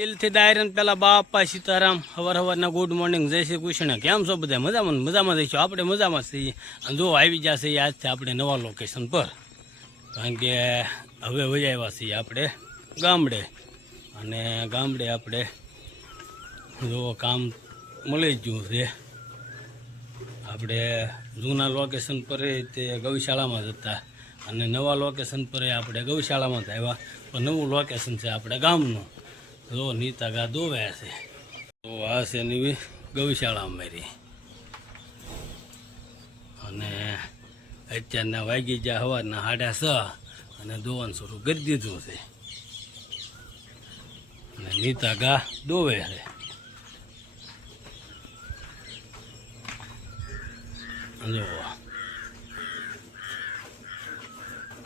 દિલથી દાયરન પેલા બાપા સીતારામ હવારના ગુડ મોર્નિંગ જય શ્રી કૃષ્ણ. કેમ છો બધા? મજામાં જઈશું. આપણે મજામાં છીએ. અને જો આવી જશે આજથી આપણે નવા લોકેશન પર, કારણ કે હવે વહી આવ્યા છીએ આપણે ગામડે. અને ગામડે આપણે જો કામ મળી ગયું છે. આપણે જૂના લોકેશન પર તે ગૌશાળામાં જ હતા અને નવા લોકેશન પર આપણે ગૌશાળામાં જ આવ્યા. પણ નવું લોકેશન છે આપણે ગામનું. જો નીતા ગા દોવ્યા છે. તો આ છે નવી ગૌશાળા અમારી. અને અત્યારના વાગી ગયા સવારના 6:30 અને દોવાનું શરૂ કરી દીધું છે. અને નીતા ગા દોવે છે. જો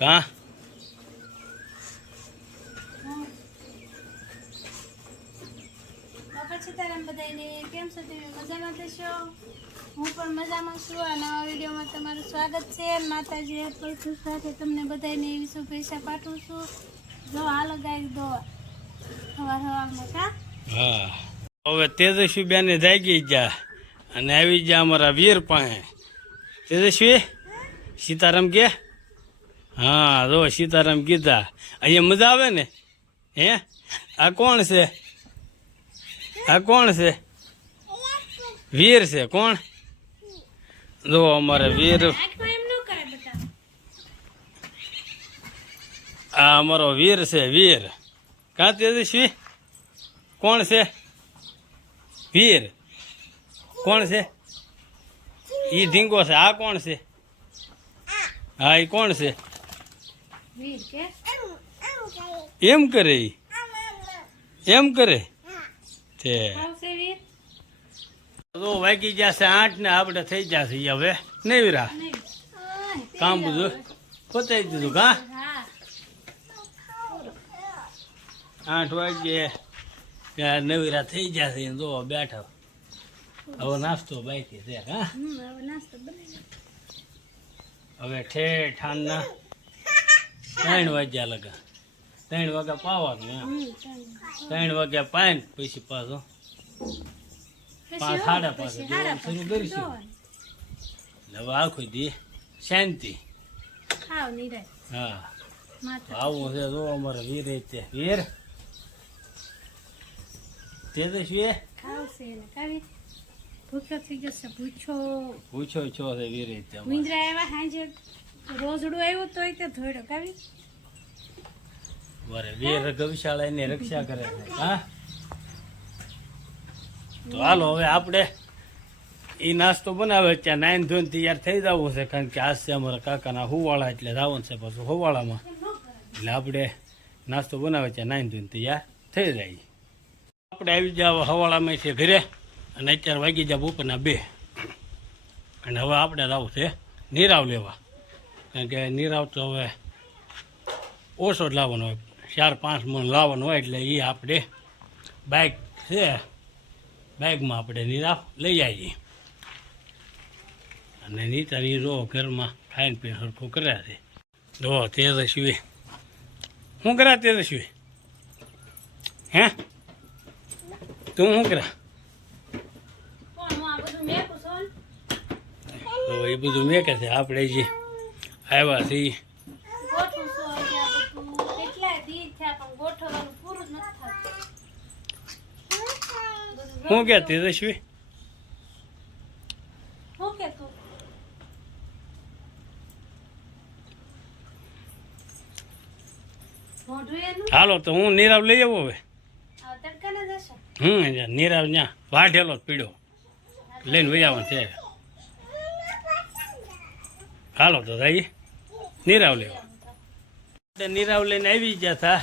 કા સીતારામ બધાને. કેમ છો તમે? મજામાં થશો? હું પણ મજામાં છું. આ નવા વિડીયોમાં તમારું સ્વાગત છે. માતાજી પૈસા સાથે તમને બધાને એવી શુભેચ્છા પાઠવું છું. જો હાલો ગાય દોવા સવારમાં કા. હા, હવે તેજસ્વી બેને જાગી ગયા અને આવી ગયા અમારા વીર પાસે. તેજસ્વી સીતારામ કે? હા, જો સીતારામ કીધા. અહીંયા મજા આવે ને? હે, આ કોણ છે? આ કોણ છે? વીર છે. કોણ? જો અમારે વીર. આ અમારો વીર છે. વીર કાં તેજસ્વી? કોણ છે વીર? કોણ છે? ઈ ઢીંગો છે. આ કોણ છે? હા, એ કોણ છે? એમ કરે? એમ કરે તે તો વાગી જશે 8 ને આપણે થઈ જશે હવે નવીરા. કામ બધું પતાવી દીધું કા? 8 વાગે નવીરા થઈ જશે. જો બેઠા હવે નાસ્તો બાકી છે. હા, હવે ઠેઠ ઠાણના 3 વાગ્યા લગા. 3 વાગ્યા પાવાનું એમ. 3 વાગ્યા પાય પછી પાછો 5 સાડા 5 શરૂ કરીશું. હવે આખો દી શાંતિ. હા, આવું છે. જો અમારે વીર તે વીર તેજસ્વી ભૂખ્યો થઈ જશે. પૂછો છો છે વીર તે મિંદ્રા આવ્યા હાંજે રોજડું આવ્યું તોય તે ધોડ્યો કાવી. બરે વીર ગૌશાળા ની રક્ષા કરે છે. હા, તો હાલો હવે આપણે એ નાસ્તો બનાવે ત્યાં 9 ધોઈને તૈયાર થઈ જવું છે, કારણ કે આજ છે અમારા કાકાના હુવાળા, એટલે જવાનું છે પાછું હુવાળામાં. એટલે આપણે નાસ્તો બનાવે ત્યાં 9 ધોઈને તૈયાર થઈ જાય. આપણે આવી જાવ હવાળામાં છે ઘરે. અને અત્યારે વાગી જાય બપોરના 2. અને હવે આપણે જવું છે નીરાવ લેવા, કારણ કે નીરાવ તો હવે ઓછો જ લાવવાનો હોય. 4-5 મણ લાવવાનો હોય. એટલે એ આપણે બાઇક છે, બાઇકમાં આપણે નીરાવ લઈ આવીએ. અને નીતાની જો ઘરમાં ખાઈને પીને સરખું કર્યા છે. જો તેજસ્વી શું કર્યા? તેજસ્વી હે તું શું કર્યા? તો એ બધું મેકે છે. આપણે જે આવ્યા છીએ શું કે તેજસ્વી? હાલો તો હું નીરાવ લઈ આવું હવે. નીરાવ ત્યાં વાઢેલો પીડો લઈને વહી આવવાનું છે. હાલો તો જઈએ નીરાવ લેવા. નીરાવ લઈને આવી ગયા હતા,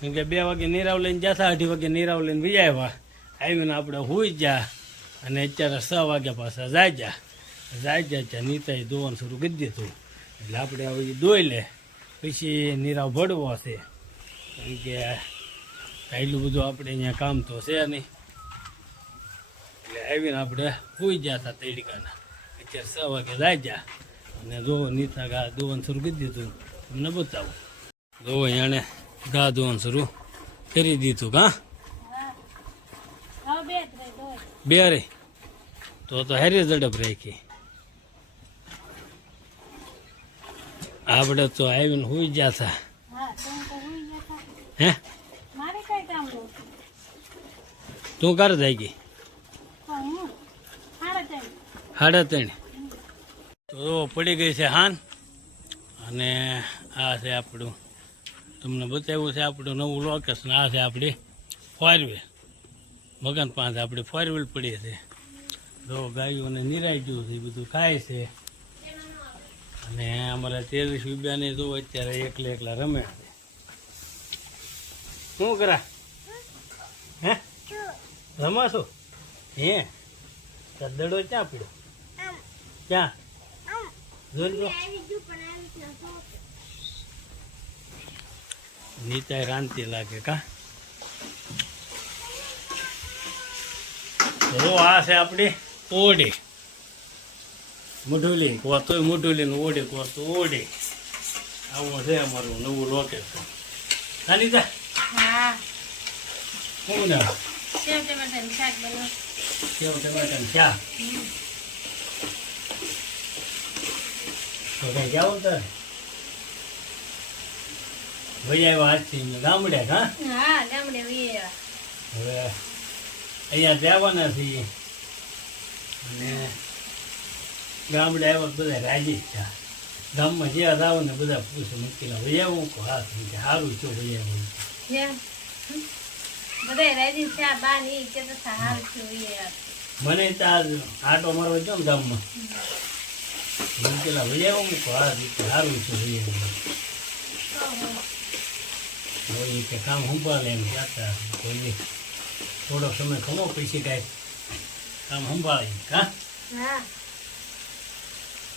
કેમ કે 2 વાગે નીરાવ લઈને જતા, 2:30 વાગે નીરાવ લઈને વહી આવ્યા. આવીને આપણે હોઈ ગયા. અને અત્યારે 6 વાગ્યા પાછા જાય ત્યાં નીતાએ દોવાનું શરૂ કરી દીધું. એટલે આપણે હવે દોઈ લે પછી નીરાવ ભરવો છે, કારણ કે એટલું બધું આપણે અહીંયા કામ તો છે નહીં. એટલે આવીને આપણે હોઈ ગયા હતા તૈડિકાના. અત્યારે 6 વાગે જાય. અને જો નીતા ગા દોવાનું શરૂ કરી દીધું. તમને બતાવું. જો એને ગા દોવાનું શરૂ ફેરી દીધું કા હા હવે બે જ રહી દોય. બે રે તો હેરી ઝડપ રાખી. આપણે તો આવીને હુઈ ગયા હતા. હા તમે તો હોઈ ગયા હતા. હે મારે કઈ કામ નહોતું. તું કર જાય ગઈ પણ હું સાડા 3:30. તો પડી ગઈ છે હાન અને આ છે આપણું તમને બતાવ્યું છે આપણું નવું લોકેશન. આ છે આપણી 4 મકાન પાસે આપણી 4 વ્હીલ પડી છે. તો ગાયોને નિરાઈ ગયું છે એ બધું ખાય છે અને અમારા 23 રૂપિયાને જો અત્યારે એકલા રમે છે. શું કરા હે રમાશો હે દડો ક્યાં પડ્યો ક્યાં જોઈ લો નીતાય રાંતિ લાગે કા. તો આ છે આપણી ઓડી મુઢુલી કોતોય મુઢુલી ને ઓડી કોતો ઓડી. આવું છે અમારું નવું લોકેશન. અનિતા હા શું ના સેવ ટમેટાનું શાક બનાવ. સેવ ટમેટાનું શાક. તો કઈ જાવ તારે ભાઈ આવ્યા આજથી ગામડે હા. હા ગામડે વહી આવ્યા. હવે અહીંયા જવાના છીએ અને ગામડે આવ્યા બધા રાજી છે. ગામમાં જ્યાં જાવ ને બધા પૂછે મૂકેલા ભાઈ આવું કહો હા સારું છું ભાઈ આવું. જેમ બધાય રાજી છે. આ બા ની કે તો સારું છે વહી આવ્યા. મને તો આજ આટો મારવા ગયો ને ગામમાં મૂકેલા ભાઈ આવું કહો હા સારું છું ભાઈ આવું. હવે કે કામ સંભાળે એમ કહેતા કોઈ થોડો સમય ખમો પછી કાંઈ કામ સંભાળે હા. હા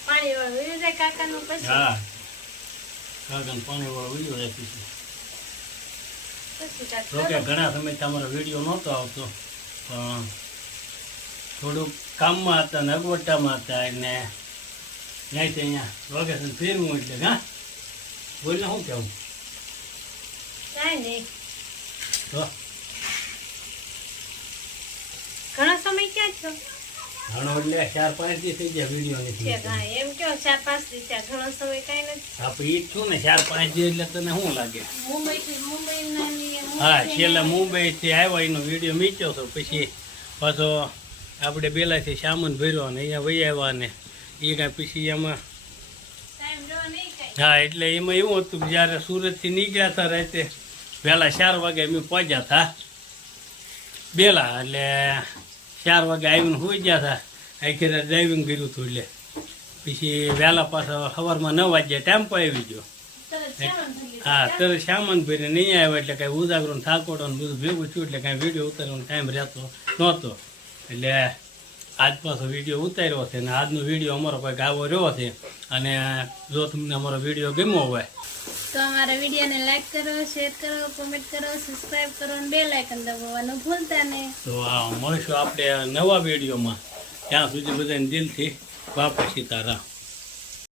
પાણી વાળું વહી જાય કાકાનું પછી હા કાકાને પાણી વાળો વિડીયો આપી છે. પછી કાક જોકે ઘણા સમય તમારો વિડીયો નહોતો આવતો પણ થોડુંક કામમાં હતા ને અગવડતામાં હતા એટલે ત્યાંથી અહીંયા લોકેશન ફેરવું એટલે હા બોલને શું કહેવું કાંઈ નહીં. તો ઘણો સમય ક્યાં છો ઘણો એટલે 4-5 દી થઈ ગયા વિડીયો છે નથી. હા એમ કયો 4-5 દિવસ થયા. ઘણો સમય કાંઈ નથી. આપણે ઈ જ છું ને 4-5 દી એટલે તને શું લાગે. મુંબઈ હા છેલ્લે મુંબઈથી આવ્યા એનો વિડીયો મીચ્યો હતો પછી પાછો આપણે બેલાથી સામાન ભર્યો ને અહીંયા વહી આવ્યા ને એ કાંઈ પછી એમાં ટાઈમ રહ્યો નહીં કાંઈ. હા એટલે એમાં એવું હતું કે જ્યારે સુરતથી નીકળ્યા હતા રાતે વહેલા 4 વાગે અમે પહોંચ્યા હતા બેલા એટલે 4 વાગે આવીને સુઈ ગયા હતા. આખી રાત ડ્રાઇવિંગ કર્યું હતું એટલે પછી વહેલા પાછા સવારમાં 9 વાગ્યે ટેમ્પો આવી ગયો. તરત સામાન ભરી લીધો. હા તરત સામાન ભરીને નહીં આવ્યો એટલે કાંઈ ઉજાગરો ને થાકોડો ને બધું ભેગું થયું એટલે કાંઈ વિડીયો ઉતારવાનો ટાઈમ રહેતો નહોતો. એટલે આજ પાછો વિડીયો ઉતાર્યો છે અને આજનો વિડીયો અમારો કંઈક આવો રહ્યો છે. અને જો તમને અમારો વિડીયો ગમ્યો હોય તો અમારા વિડીયોને લાઈક કરો, શેર કરો, કોમેન્ટ કરો, સબસ્ક્રાઇબ કરો અને બેલ આઇકન દબાવવાનું ભૂલતા નહીં. તો મળીશું આપણે નવા વિડીયોમાં. ત્યાં સુધી બધાને દિલથી બાપા સીતારામ.